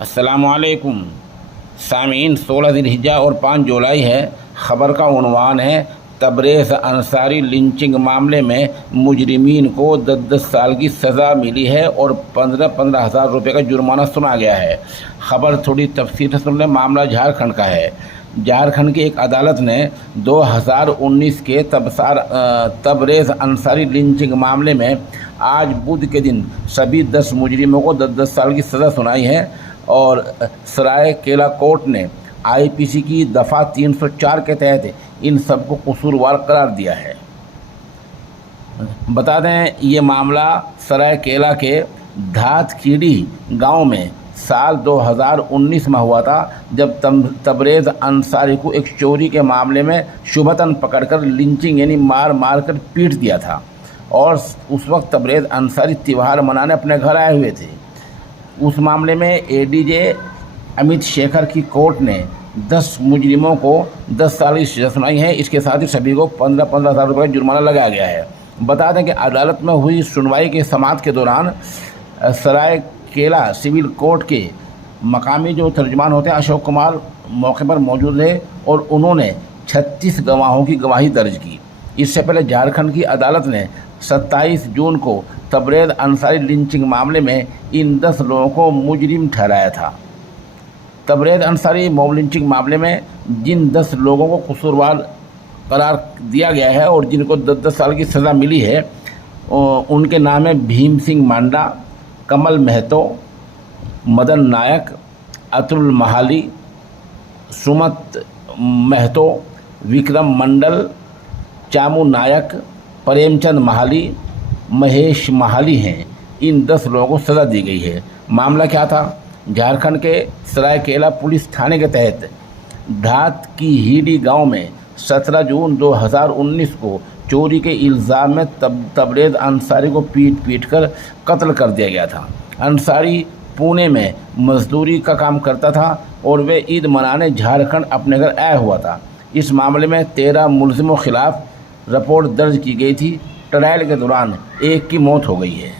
अस्सलामुअलैकुम सामीन। 16 ज़िलहिज्जा और 5 जुलाई है। ख़बर का उन्वान है तबरेज़ अंसारी लिंचिंग मामले में मुजरिमीन को 10-10 साल की सज़ा मिली है और 15-15 हज़ार रुपये का जुर्माना सुना गया है। ख़बर थोड़ी तफसील से सुन लें। मामला झारखंड का है। झारखंड की एक अदालत ने 2019 के तबरेज़ अंसारी लिंचिंग मामले में आज बुध के दिन सभी 10 मुजरिमों को 10-10 साल की सज़ा सुनाई है और सरायकेला कोर्ट ने आईपीसी की दफ़ा 304 के तहत इन सबको कसूरवार करार दिया है। बता दें, ये मामला सरायकेला के धातखेड़ी गांव में साल 2019 में हुआ था, जब तबरेज़ अंसारी को एक चोरी के मामले में शुभतन पकड़कर लिंचिंग यानी मार कर पीट दिया था और उस वक्त तबरेज़ अंसारी त्यौहार मनाने अपने घर आए हुए थे। उस मामले में एडीजे अमित शेखर की कोर्ट ने 10 मुजरिमों को 10 साल की सज़ा सुनाई है। इसके साथ ही सभी को 15-15 हज़ार रुपये का जुर्माना लगाया गया है। बता दें कि अदालत में हुई सुनवाई के समाअत के दौरान सरायकेला सिविल कोर्ट के मकामी जो तर्जुमान होते हैं अशोक कुमार मौके पर मौजूद रहे और उन्होंने 36 गवाहों की गवाही दर्ज की। इससे पहले झारखंड की अदालत ने 27 जून को तबरेज़ अंसारी लिंचिंग मामले में इन 10 लोगों को मुजरिम ठहराया था। तबरेज़ अंसारी मॉब लिंचिंग मामले में जिन 10 लोगों को कसूरवार करार दिया गया है और जिनको 10-10 साल की सज़ा मिली है, उनके नाम है भीम सिंह मांडा, कमल महतो, मदन नायक, अतुल महाली, सुमत महतो, विक्रम मंडल, चामू नायक, प्रेमचंद महाली, महेश महाली हैं। इन 10 लोगों को सज़ा दी गई है। मामला क्या था? झारखंड के सरायकेला पुलिस थाने के तहत धातखेड़ी गांव में 17 जून 2019 को चोरी के इल्ज़ाम में तबरेज़ अंसारी को पीट कर कत्ल कर दिया गया था। अंसारी पुणे में मजदूरी का काम करता था और वे ईद मनाने झारखंड अपने घर आया हुआ था। इस मामले में 13 मुलजिमों के खिलाफ रिपोर्ट दर्ज की गई थी। ट्रायल के दौरान एक की मौत हो गई है।